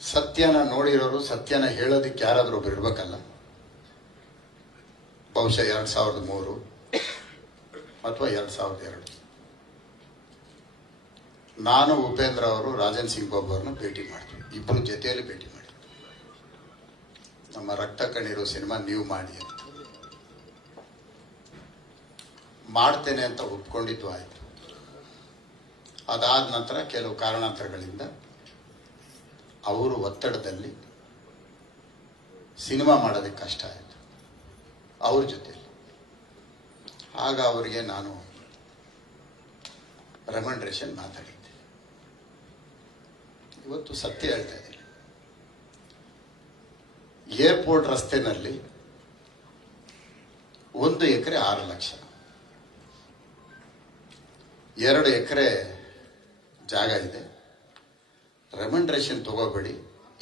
ಸತ್ಯನ ನೋಡಿರೋರು ಸತ್ಯನ ಹೇಳೋದಕ್ಕೆ ಯಾರಾದರೂ ಒಬ್ರು ಇರ್ಬೇಕಲ್ಲ. ಬಹುಶಃ 2003 ಅಥವಾ 2002 ನಾನು ಉಪೇಂದ್ರ ಅವರು ರಾಜನ್ ಸಿಂಗ್ ಬಾಬು ಅವ್ರನ್ನ ಭೇಟಿ ಮಾಡಿದ್ವಿ. ಇಬ್ಬರು ಜೊತೆಯಲ್ಲಿ ಭೇಟಿ ಮಾಡಿದ್ವಿ. ನಮ್ಮ ರಕ್ತ ಕಣ್ಣೀರು ಸಿನಿಮಾ ನೀವು ಮಾಡಿ ಅಂತ ಮಾಡ್ತೇನೆ ಅಂತ ಒಪ್ಕೊಂಡಿದ್ದು ಆಯಿತು. ಅದಾದ ನಂತರ ಕೆಲವು ಕಾರಣಾಂತರಗಳಿಂದ ಅವರು ಒತ್ತಡದಲ್ಲಿ ಸಿನಿಮಾ ಮಾಡೋದಕ್ಕೆ ಕಷ್ಟ ಆಯಿತು ಅವ್ರ ಜೊತೆಯಲ್ಲಿ. ಆಗ ಅವರಿಗೆ ನಾನು ರೆಮಂಡ್ರೇಷನ್ ಮಾತಾಡಿದ್ದೆ. ಇವತ್ತು ಸತ್ಯ ಹೇಳ್ತಾ ಇದ್ದೀನಿ. ಏರ್ಪೋರ್ಟ್ ರಸ್ತೆನಲ್ಲಿ 1 ಎಕರೆ 6 ಲಕ್ಷ, 2 ಎಕರೆ ಜಾಗ ಇದೆ. ರೆಮಂಡ್ರೇಷನ್ ತಗೋಬೇಡಿ,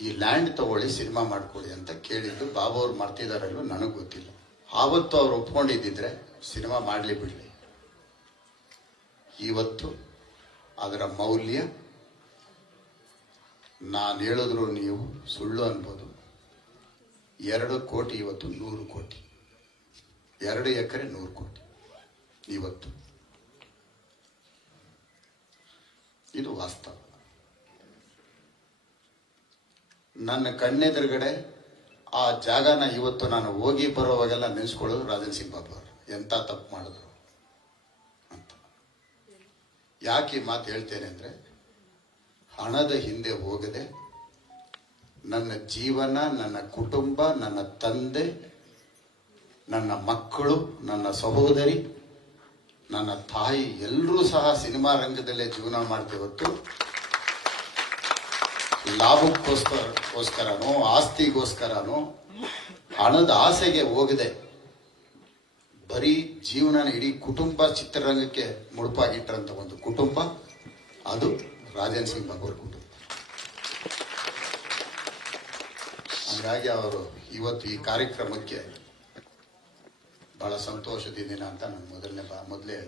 ಈ ಲ್ಯಾಂಡ್ ತಗೊಳ್ಳಿ, ಸಿನಿಮಾ ಮಾಡ್ಕೊಳ್ಳಿ ಅಂತ ಕೇಳಿದ್ದು ಬಾಬು ಅವ್ರು ಮಾಡ್ತಿದಾರಲ್ಲೂ ನನಗೆ ಗೊತ್ತಿಲ್ಲ. ಆವತ್ತು ಅವ್ರು ಒಪ್ಕೊಂಡಿದ್ದಿದ್ರೆ ಸಿನಿಮಾ ಮಾಡಲಿ ಬಿಡಲಿ. ಇವತ್ತು ಅದರ ಮೌಲ್ಯ ನಾನು ಹೇಳಿದ್ರು ನೀವು ಸುಳ್ಳು ಅನ್ಬೋದು. 2 ಕೋಟಿ ಇವತ್ತು 100 ಕೋಟಿ, 2 ಎಕರೆ 100 ಕೋಟಿ ಇವತ್ತು. ಇದು ವಾಸ್ತವ. ನನ್ನ ಕಣ್ಣೆದುರುಗಡೆ ಆ ಜಾಗನ ಇವತ್ತು ನಾನು ಹೋಗಿ ಬರೋವಾಗೆಲ್ಲ ನೆನೆಸ್ಕೊಳ್ಳೋದು ರಾಜನ್ ಸಿಂಗ್ ಬಾಬು ಅವರು ಎಂತ ತಪ್ಪು ಮಾಡಿದ್ರು ಅಂತ. ಯಾಕೆ ಈ ಮಾತು ಹೇಳ್ತೇನೆ ಅಂದ್ರೆ, ಹಣದ ಹಿಂದೆ ಹೋಗದೆ ನನ್ನ ಜೀವನ, ನನ್ನ ಕುಟುಂಬ, ನನ್ನ ತಂದೆ, ನನ್ನ ಮಕ್ಕಳು, ನನ್ನ ಸಹೋದರಿ, ನನ್ನ ತಾಯಿ ಎಲ್ಲರೂ ಸಹ ಸಿನಿಮಾ ರಂಗದಲ್ಲೇ ಜೀವನ ಮಾಡ್ತೇವೆ ಹೊತ್ತು ಲಾಭಕ್ಕೋಸ್ಕರನೋ ಆಸ್ತಿಗೋಸ್ಕರನೋ ಹಣದ ಆಸೆಗೆ ಹೋಗದೆ ಬರೀ ಜೀವನ ಇಡೀ ಕುಟುಂಬ ಚಿತ್ರರಂಗಕ್ಕೆ ಮುಡುಪಾಗಿಟ್ಟರಂತ ಒಂದು ಕುಟುಂಬ ಅದು ರಾಜನ್ ಸಿಂಗ್ ಬಾಬು ಅವ್ರ ಕುಟುಂಬ. ಹಾಗಾಗಿ ಅವರು ಇವತ್ತು ಈ ಕಾರ್ಯಕ್ರಮಕ್ಕೆ ಬಹಳ ಸಂತೋಷದಿನ ಅಂತ ನಾನು ಮೊದಲೇ